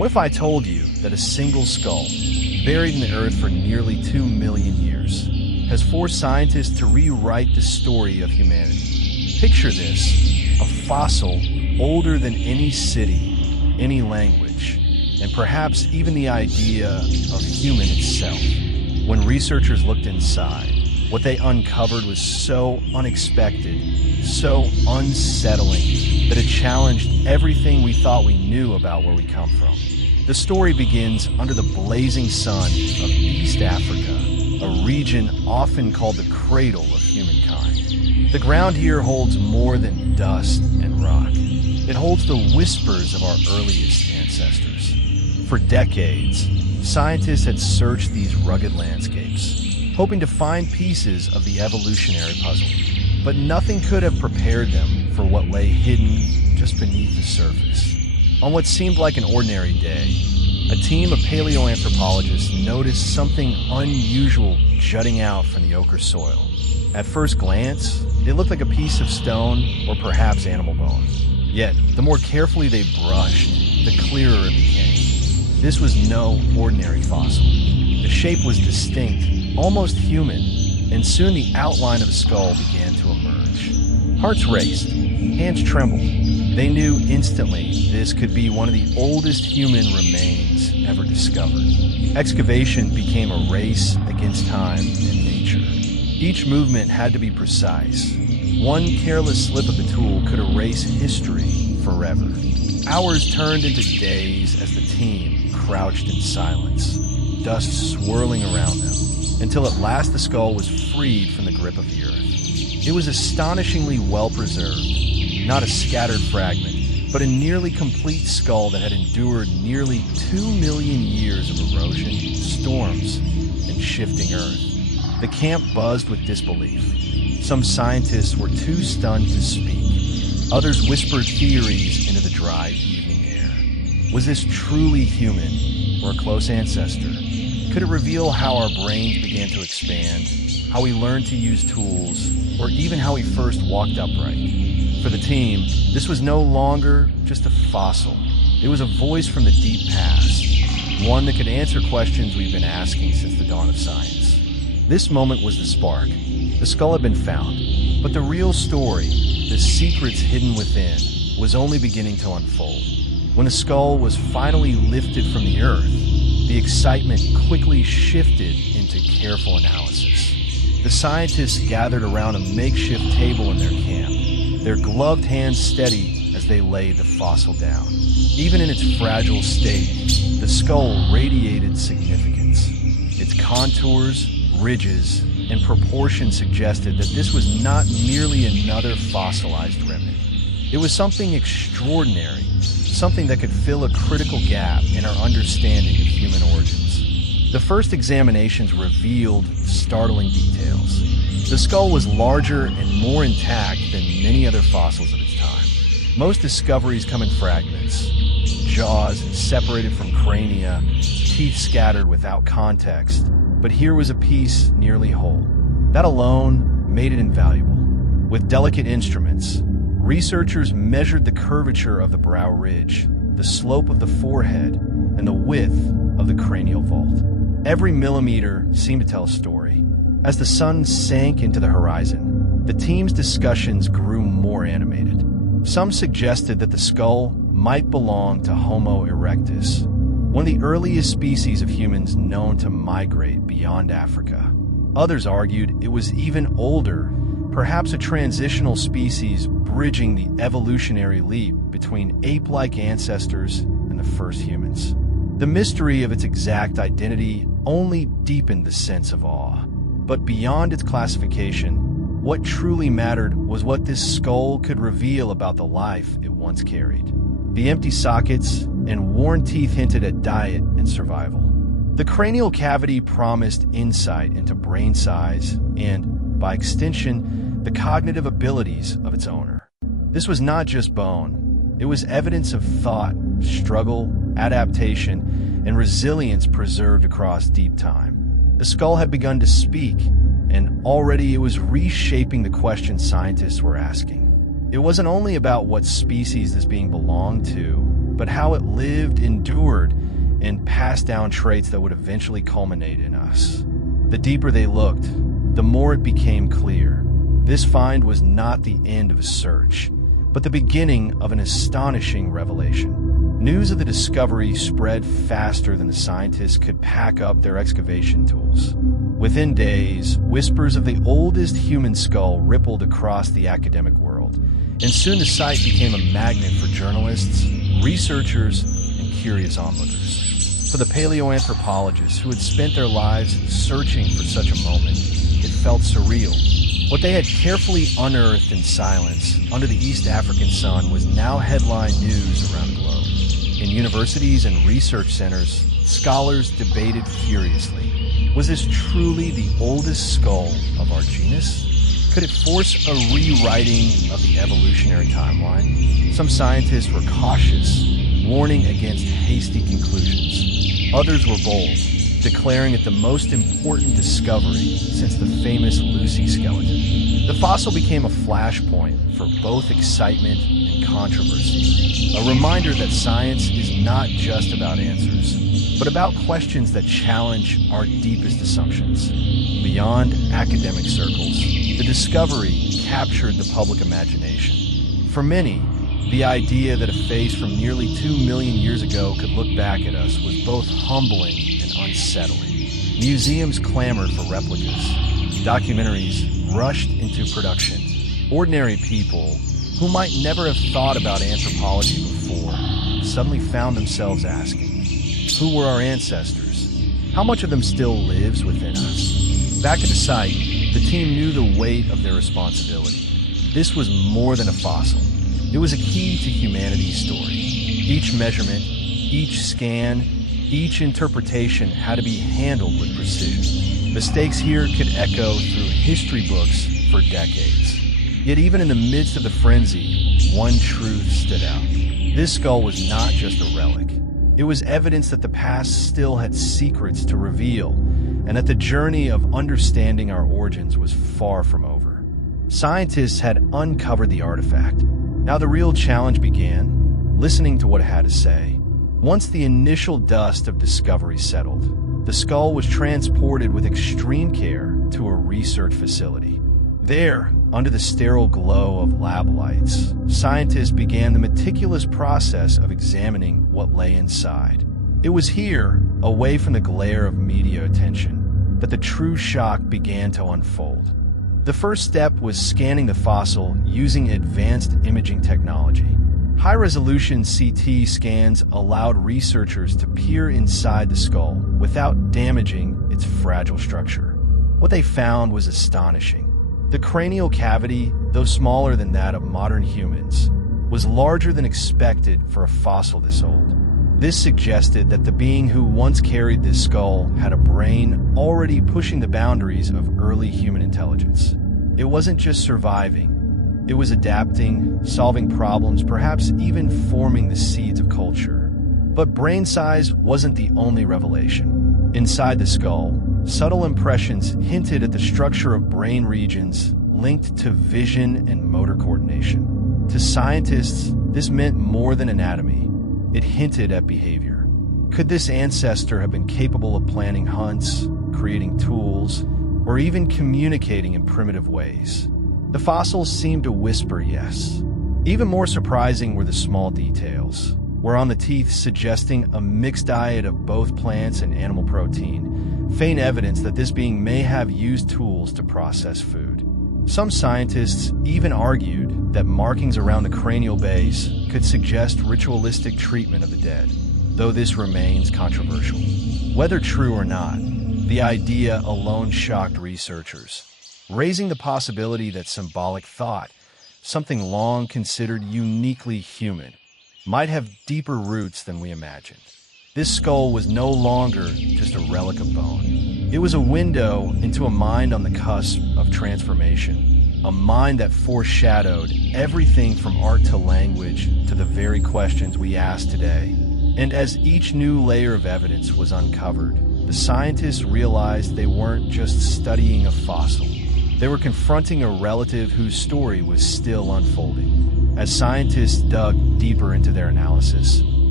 What if I told you that a single skull, buried in the earth for nearly 2 million years, has forced scientists to rewrite the story of humanity? Picture this, a fossil older than any city, any language, and perhaps even the idea of human itself. When researchers looked inside, what they uncovered was so unexpected, so unsettling, that it challenged everything we thought we knew about where we come from. The story begins under the blazing sun of East Africa, a region often called the cradle of humankind. The ground here holds more than dust and rock. It holds the whispers of our earliest ancestors. For decades, scientists had searched these rugged landscapes, hoping to find pieces of the evolutionary puzzle. But nothing could have prepared them for what lay hidden just beneath the surface. On what seemed like an ordinary day, a team of paleoanthropologists noticed something unusual jutting out from the ochre soil. At first glance, it looked like a piece of stone or perhaps animal bone. Yet, the more carefully they brushed, the clearer it became. This was no ordinary fossil. The shape was distinct, almost human, and soon the outline of a skull began to emerge. Hearts raced, hands trembled. They knew instantly this could be one of the oldest human remains ever discovered. Excavation became a race against time and nature. Each movement had to be precise. One careless slip of the tool could erase history forever. Hours turned into days as the team crouched in silence, dust swirling around them, until at last the skull was freed from the grip of the earth. It was astonishingly well preserved. Not a scattered fragment, but a nearly complete skull that had endured nearly 2 million years of erosion, storms, and shifting earth. The camp buzzed with disbelief. Some scientists were too stunned to speak. Others whispered theories into the dry evening air. Was this truly human or a close ancestor? Could it reveal how our brains began to expand, how we learned to use tools, or even how we first walked upright? For the team, this was no longer just a fossil. It was a voice from the deep past, one that could answer questions we've been asking since the dawn of science. This moment was the spark. The skull had been found, but the real story, the secrets hidden within, was only beginning to unfold. When the skull was finally lifted from the earth, the excitement quickly shifted into careful analysis. The scientists gathered around a makeshift table in their camp, their gloved hands steady as they laid the fossil down. Even in its fragile state, the skull radiated significance. Its contours, ridges, and proportions suggested that this was not merely another fossilized remnant. It was something extraordinary, something that could fill a critical gap in our understanding of human origins. The first examinations revealed startling details. The skull was larger and more intact than many other fossils of its time. Most discoveries come in fragments. Jaws separated from crania, teeth scattered without context. But here was a piece nearly whole. That alone made it invaluable. With delicate instruments, researchers measured the curvature of the brow ridge, the slope of the forehead, and the width of the cranial vault. Every millimeter seemed to tell a story. As the sun sank into the horizon, the team's discussions grew more animated. Some suggested that the skull might belong to Homo erectus, one of the earliest species of humans known to migrate beyond Africa. Others argued it was even older, perhaps a transitional species bridging the evolutionary leap between ape-like ancestors and the first humans. The mystery of its exact identity only deepened the sense of awe. But beyond its classification, what truly mattered was what this skull could reveal about the life it once carried. The empty sockets and worn teeth hinted at diet and survival. The cranial cavity promised insight into brain size and, by extension, the cognitive abilities of its owner. This was not just bone. It was evidence of thought, struggle, adaptation, and resilience preserved across deep time. The skull had begun to speak, and already it was reshaping the questions scientists were asking. It wasn't only about what species this being belonged to, but how it lived, endured, and passed down traits that would eventually culminate in us. The deeper they looked, the more it became clear. This find was not the end of a search, but the beginning of an astonishing revelation. News of the discovery spread faster than the scientists could pack up their excavation tools. Within days, whispers of the oldest human skull rippled across the academic world, and soon the site became a magnet for journalists, researchers, and curious onlookers. For the paleoanthropologists who had spent their lives searching for such a moment, it felt surreal. What they had carefully unearthed in silence under the East African sun was now headline news around the globe. In universities and research centers, scholars debated furiously. Was this truly the oldest skull of our genus? Could it force a rewriting of the evolutionary timeline? Some scientists were cautious, warning against hasty conclusions. Others were bold, declaring it the most important discovery since the famous Lucy skeleton. The fossil became a flashpoint for both excitement and controversy, a reminder that science is not just about answers, but about questions that challenge our deepest assumptions. Beyond academic circles, the discovery captured the public imagination. For many, the idea that a face from nearly 2 million years ago could look back at us was both humbling and unsettling. Museums clamored for replicas. Documentaries rushed into production. Ordinary people, who might never have thought about anthropology before, suddenly found themselves asking, who were our ancestors? How much of them still lives within us? Back at the site, the team knew the weight of their responsibility. This was more than a fossil. It was a key to humanity's story. Each measurement, each scan, each interpretation had to be handled with precision. Mistakes here could echo through history books for decades. Yet even in the midst of the frenzy, one truth stood out. This skull was not just a relic. It was evidence that the past still had secrets to reveal, and that the journey of understanding our origins was far from over. Scientists had uncovered the artifact. Now the real challenge began, listening to what it had to say. Once the initial dust of discovery settled, the skull was transported with extreme care to a research facility. There, under the sterile glow of lab lights, scientists began the meticulous process of examining what lay inside. It was here, away from the glare of media attention, that the true shock began to unfold. The first step was scanning the fossil using advanced imaging technology. High-resolution CT scans allowed researchers to peer inside the skull without damaging its fragile structure. What they found was astonishing. The cranial cavity, though smaller than that of modern humans, was larger than expected for a fossil this old. This suggested that the being who once carried this skull had a brain already pushing the boundaries of early human intelligence. It wasn't just surviving. It was adapting, solving problems, perhaps even forming the seeds of culture. But brain size wasn't the only revelation. Inside the skull, subtle impressions hinted at the structure of brain regions linked to vision and motor coordination. To scientists, this meant more than anatomy. It hinted at behavior. Could this ancestor have been capable of planning hunts, creating tools, or even communicating in primitive ways? The fossils seemed to whisper yes. Even more surprising were the small details, where on the teeth suggesting a mixed diet of both plants and animal protein, faint evidence that this being may have used tools to process food. Some scientists even argued that markings around the cranial base could suggest ritualistic treatment of the dead, though this remains controversial. Whether true or not, the idea alone shocked researchers, raising the possibility that symbolic thought, something long considered uniquely human, might have deeper roots than we imagined. This skull was no longer just a relic of bone. It was a window into a mind on the cusp of transformation, a mind that foreshadowed everything from art to language to the very questions we ask today. And as each new layer of evidence was uncovered, the scientists realized they weren't just studying a fossil. They were confronting a relative whose story was still unfolding. As scientists dug deeper into their analysis,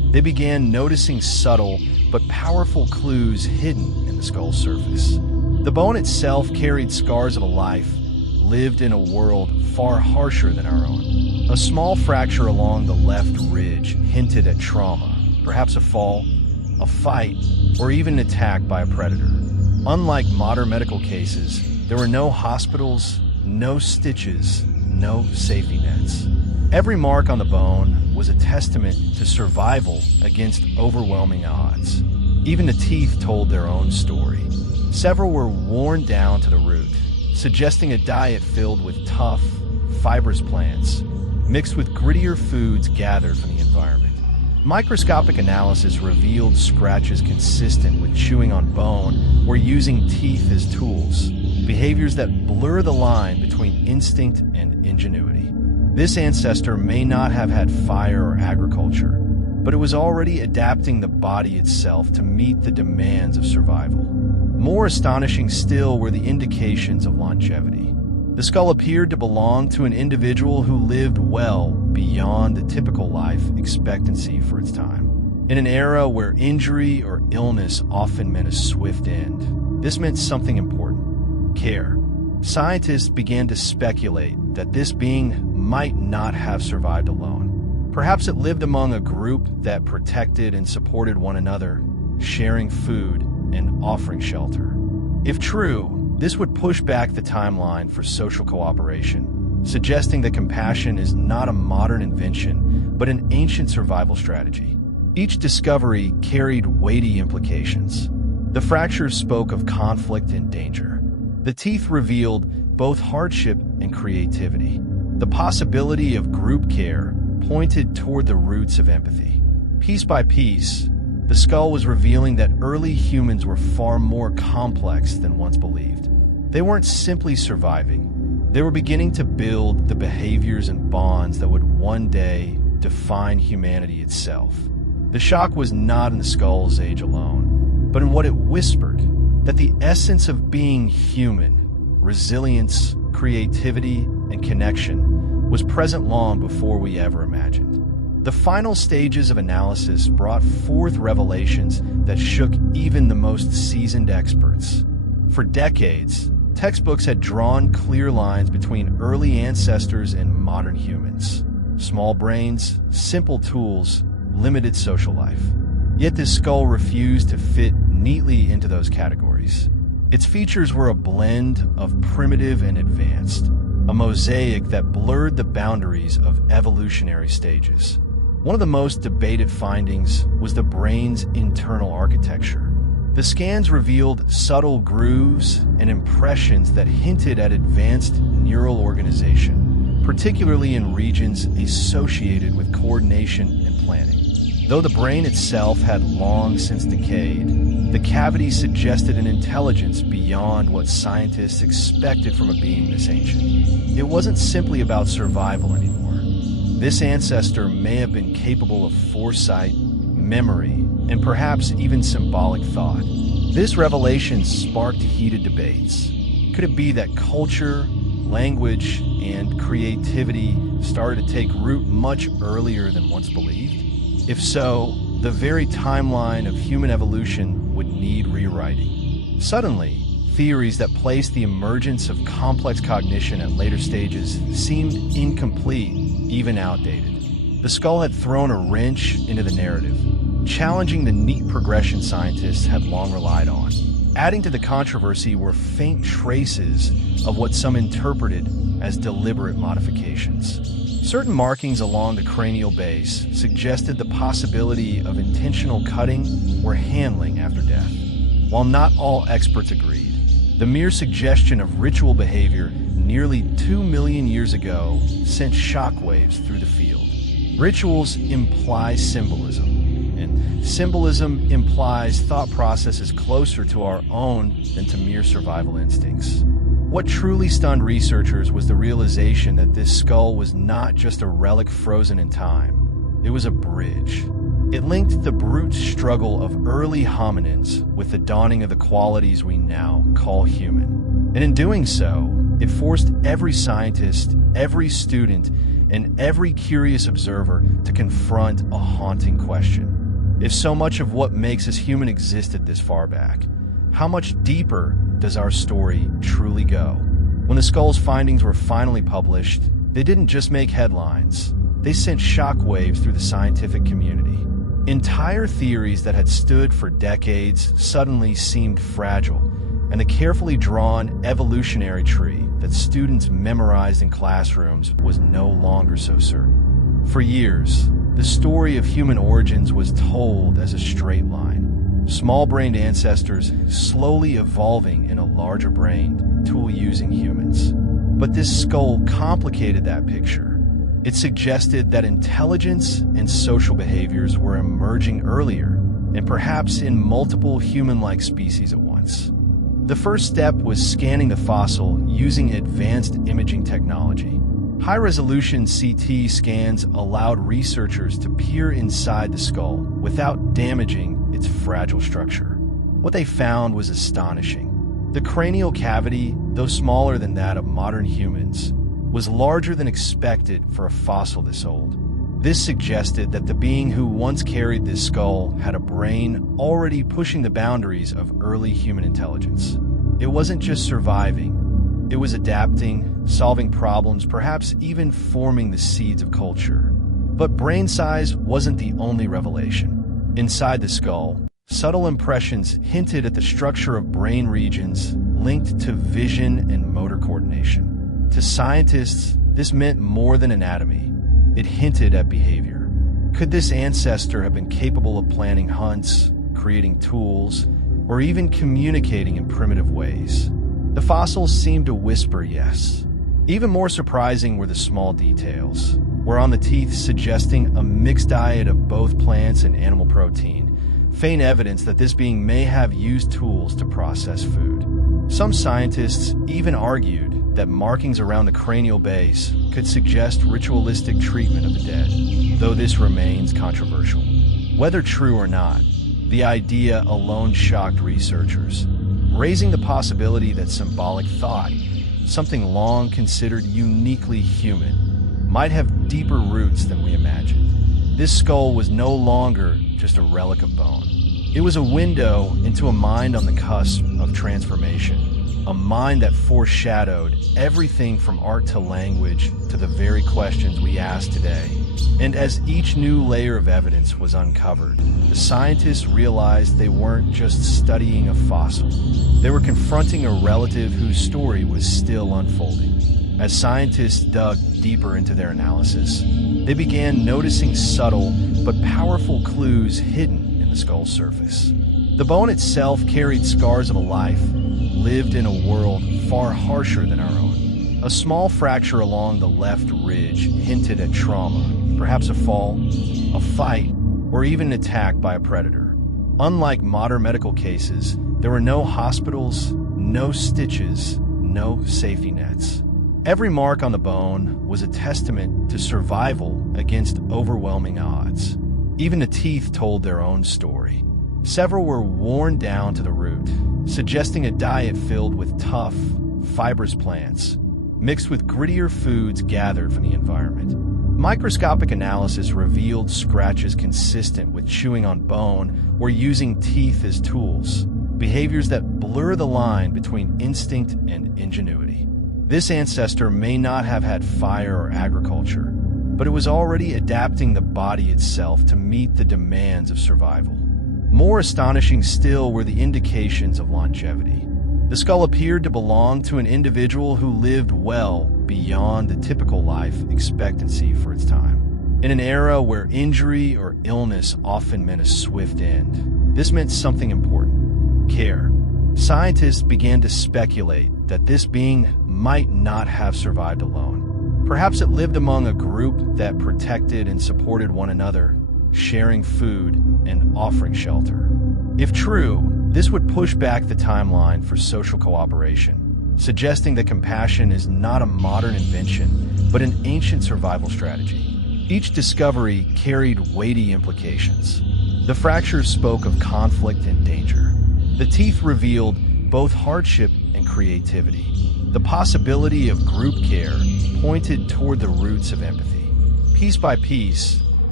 They began noticing subtle but powerful clues hidden in the skull's surface. The bone itself carried scars of a life lived in a world far harsher than our own. A small fracture along the left ridge hinted at trauma, perhaps a fall, a fight, or even an attack by a predator. Unlike modern medical cases, there were no hospitals, no stitches, no safety nets. Every mark on the bone was a testament to survival against overwhelming odds. Even the teeth told their own story. Several were worn down to the root, suggesting a diet filled with tough, fibrous plants, mixed with grittier foods gathered from the environment. Microscopic analysis revealed scratches consistent with chewing on bone or using teeth as tools, behaviors that blur the line between instinct and ingenuity. This ancestor may not have had fire or agriculture, but it was already adapting the body itself to meet the demands of survival. More astonishing still were the indications of longevity. The skull appeared to belong to an individual who lived well beyond the typical life expectancy for its time. In an era where injury or illness often meant a swift end, this meant something important: care. Scientists began to speculate that this being might not have survived alone. Perhaps it lived among a group that protected and supported one another, sharing food and offering shelter. If true, this would push back the timeline for social cooperation, suggesting that compassion is not a modern invention, but an ancient survival strategy. Each discovery carried weighty implications. The fractures spoke of conflict and danger. The teeth revealed both hardship and creativity. The possibility of group care pointed toward the roots of empathy. Piece by piece, the skull was revealing that early humans were far more complex than once believed. They weren't simply surviving. They were beginning to build the behaviors and bonds that would one day define humanity itself. The shock was not in the skull's age alone, but in what it whispered: that the essence of being human, resilience, creativity, and connection, was present long before we ever imagined. The final stages of analysis brought forth revelations that shook even the most seasoned experts. For decades, textbooks had drawn clear lines between early ancestors and modern humans. Small brains, simple tools, limited social life. Yet this skull refused to fit neatly into those categories. Its features were a blend of primitive and advanced, a mosaic that blurred the boundaries of evolutionary stages. One of the most debated findings was the brain's internal architecture. The scans revealed subtle grooves and impressions that hinted at advanced neural organization, particularly in regions associated with coordination and planning. Though the brain itself had long since decayed, the cavity suggested an intelligence beyond what scientists expected from a being this ancient. It wasn't simply about survival anymore. This ancestor may have been capable of foresight, memory, and perhaps even symbolic thought. This revelation sparked heated debates. Could it be that culture, language, and creativity started to take root much earlier than once believed? If so, the very timeline of human evolution would need rewriting. Suddenly, theories that placed the emergence of complex cognition at later stages seemed incomplete, even outdated. The skull had thrown a wrench into the narrative, challenging the neat progression scientists had long relied on. Adding to the controversy were faint traces of what some interpreted as deliberate modifications. Certain markings along the cranial base suggested the possibility of intentional cutting or handling after death. While not all experts agreed, the mere suggestion of ritual behavior nearly 2 million years ago sent shockwaves through the field. Rituals imply symbolism, and symbolism implies thought processes closer to our own than to mere survival instincts. What truly stunned researchers was the realization that this skull was not just a relic frozen in time. It was a bridge. It linked the brute struggle of early hominins with the dawning of the qualities we now call human. And in doing so, it forced every scientist, every student, and every curious observer to confront a haunting question. If so much of what makes us human existed this far back, how much deeper does our story truly go? When the skull's findings were finally published, they didn't just make headlines. They sent shockwaves through the scientific community. Entire theories that had stood for decades suddenly seemed fragile, and the carefully drawn evolutionary tree that students memorized in classrooms was no longer so certain. For years, the story of human origins was told as a straight line. Small-brained ancestors slowly evolving in a larger-brained, tool-using humans. But this skull complicated that picture. It suggested that intelligence and social behaviors were emerging earlier, and perhaps in multiple human-like species at once. The first step was scanning the fossil using advanced imaging technology. High-resolution CT scans allowed researchers to peer inside the skull without damaging its fragile structure. What they found was astonishing. The cranial cavity, though smaller than that of modern humans, was larger than expected for a fossil this old. This suggested that the being who once carried this skull had a brain already pushing the boundaries of early human intelligence. It wasn't just surviving. It was adapting, solving problems, perhaps even forming the seeds of culture. But brain size wasn't the only revelation. Inside the skull, subtle impressions hinted at the structure of brain regions linked to vision and motor coordination. To scientists, this meant more than anatomy. It hinted at behavior. Could this ancestor have been capable of planning hunts, creating tools, or even communicating in primitive ways? The fossils seemed to whisper yes. Even more surprising were the small details, where on the teeth suggesting a mixed diet of both plants and animal protein, faint evidence that this being may have used tools to process food. Some scientists even argued that markings around the cranial base could suggest ritualistic treatment of the dead, though this remains controversial. Whether true or not, the idea alone shocked researchers, raising the possibility that symbolic thought, something long considered uniquely human, might have deeper roots than we imagined. This skull was no longer just a relic of bone. It was a window into a mind on the cusp of transformation, a mind that foreshadowed everything from art to language to the very questions we ask today. And as each new layer of evidence was uncovered, the scientists realized they weren't just studying a fossil. They were confronting a relative whose story was still unfolding. As scientists dug deeper into their analysis, they began noticing subtle but powerful clues hidden in the skull's surface. The bone itself carried scars of a life lived in a world far harsher than our own. A small fracture along the left ridge hinted at trauma, perhaps a fall, a fight, or even an attack by a predator. Unlike modern medical cases, there were no hospitals, no stitches, no safety nets. Every mark on the bone was a testament to survival against overwhelming odds. Even the teeth told their own story. Several were worn down to the root, suggesting a diet filled with tough, fibrous plants, mixed with grittier foods gathered from the environment. Microscopic analysis revealed scratches consistent with chewing on bone or using teeth as tools, behaviors that blur the line between instinct and ingenuity. This ancestor may not have had fire or agriculture, but it was already adapting the body itself to meet the demands of survival. More astonishing still were the indications of longevity. The skull appeared to belong to an individual who lived well beyond the typical life expectancy for its time. In an era where injury or illness often meant a swift end, this meant something important: care. Scientists began to speculate that this being might not have survived alone. Perhaps it lived among a group that protected and supported one another, sharing food and offering shelter. If true, this would push back the timeline for social cooperation, suggesting that compassion is not a modern invention, but an ancient survival strategy. Each discovery carried weighty implications. The fractures spoke of conflict and danger. The teeth revealed both hardship and creativity. The possibility of group care pointed toward the roots of empathy. Piece by piece,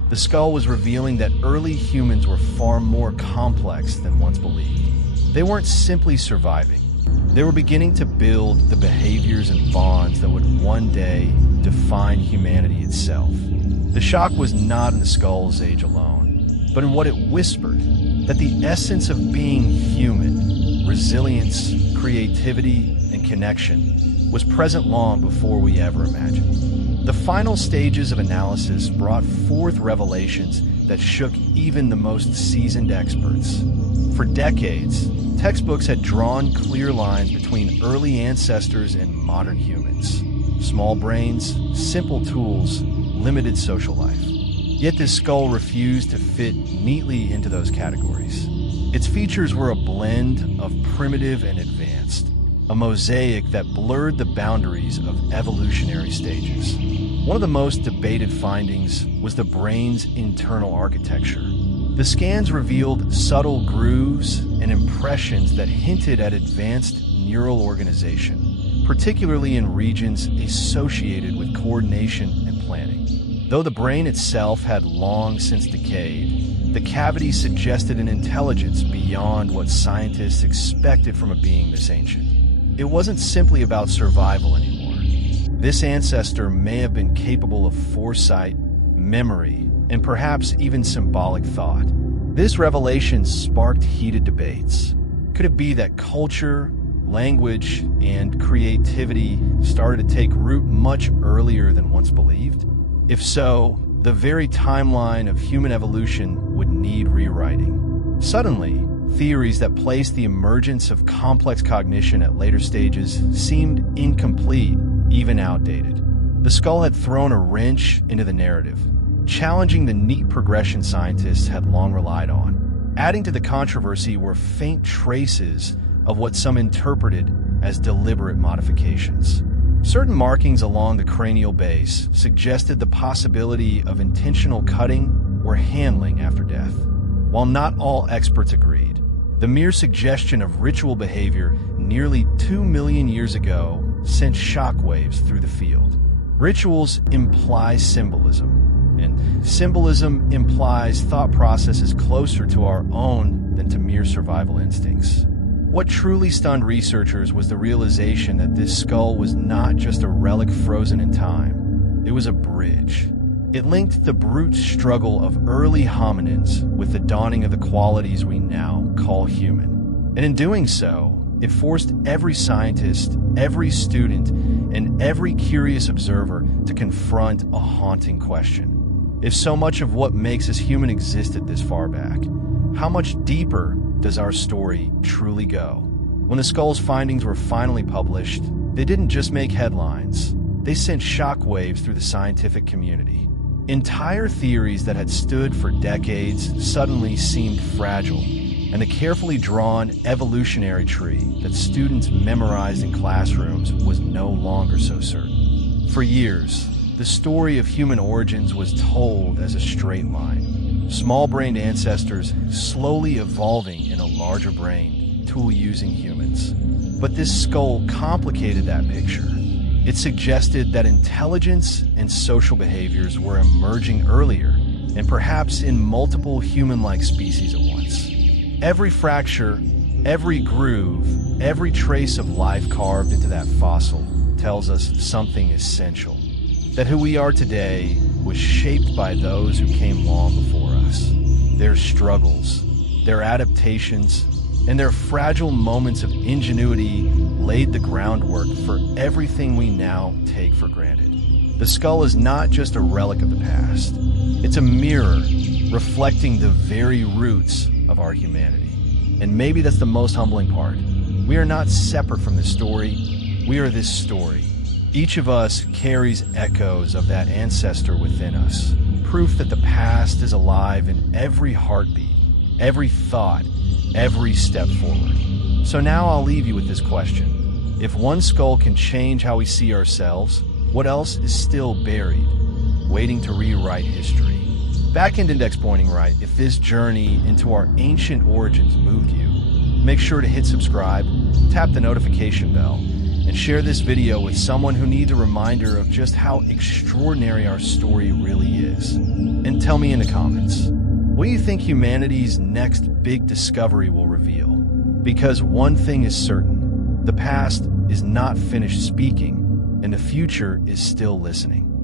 The skull was revealing that early humans were far more complex than once believed. They weren't simply surviving. They were beginning to build the behaviors and bonds that would one day define humanity itself. The shock was not in the skull's age alone, but in what it whispered, that the essence of being human, resilience, creativity, and connection, was present long before we ever imagined. The final stages of analysis brought forth revelations that shook even the most seasoned experts. For decades, textbooks had drawn clear lines between early ancestors and modern humans. Small brains, simple tools, limited social life. Yet this skull refused to fit neatly into those categories. Its features were a blend of primitive and advanced, a mosaic that blurred the boundaries of evolutionary stages. One of the most debated findings was the brain's internal architecture. The scans revealed subtle grooves and impressions that hinted at advanced neural organization, particularly in regions associated with coordination and planning. Though the brain itself had long since decayed, the cavity suggested an intelligence beyond what scientists expected from a being this ancient. It wasn't simply about survival anymore. This ancestor may have been capable of foresight, memory, and perhaps even symbolic thought. This revelation sparked heated debates. Could it be that culture, language, and creativity started to take root much earlier than once believed? If so, the very timeline of human evolution would need rewriting. Suddenly, theories that placed the emergence of complex cognition at later stages seemed incomplete, even outdated. The skull had thrown a wrench into the narrative, challenging the neat progression scientists had long relied on. Adding to the controversy were faint traces of what some interpreted as deliberate modifications. Certain markings along the cranial base suggested the possibility of intentional cutting or handling after death. While not all experts agreed, the mere suggestion of ritual behavior nearly 2 million years ago sent shockwaves through the field. Rituals imply symbolism, and symbolism implies thought processes closer to our own than to mere survival instincts. What truly stunned researchers was the realization that this skull was not just a relic frozen in time. It was a bridge. It linked the brute struggle of early hominins with the dawning of the qualities we now call human. And in doing so, it forced every scientist, every student, and every curious observer to confront a haunting question. If so much of what makes us human existed this far back, how much deeper does our story truly go? When the skull's findings were finally published, they didn't just make headlines. They sent shockwaves through the scientific community. Entire theories that had stood for decades suddenly seemed fragile, and the carefully drawn evolutionary tree that students memorized in classrooms was no longer so certain. For years, the story of human origins was told as a straight line. Small-brained ancestors slowly evolving in a larger brain, tool-using humans. But this skull complicated that picture. It suggested that intelligence and social behaviors were emerging earlier, and perhaps in multiple human-like species at once. Every fracture, every groove, every trace of life carved into that fossil tells us something essential. That who we are today was shaped by those who came long before us. Their struggles, their adaptations, and their fragile moments of ingenuity laid the groundwork for everything we now take for granted. The skull is not just a relic of the past. It's a mirror reflecting the very roots of our humanity. And maybe that's the most humbling part. We are not separate from this story. We are this story. Each of us carries echoes of that ancestor within us, proof that the past is alive in every heartbeat, every thought, every step forward. So now I'll leave you with this question. If one skull can change how we see ourselves, what else is still buried, waiting to rewrite history? Back into index pointing right, if this journey into our ancient origins moved you, make sure to hit subscribe, tap the notification bell, and share this video with someone who needs a reminder of just how extraordinary our story really is. And tell me in the comments, what do you think humanity's next big discovery will reveal? Because one thing is certain, the past is not finished speaking, and the future is still listening.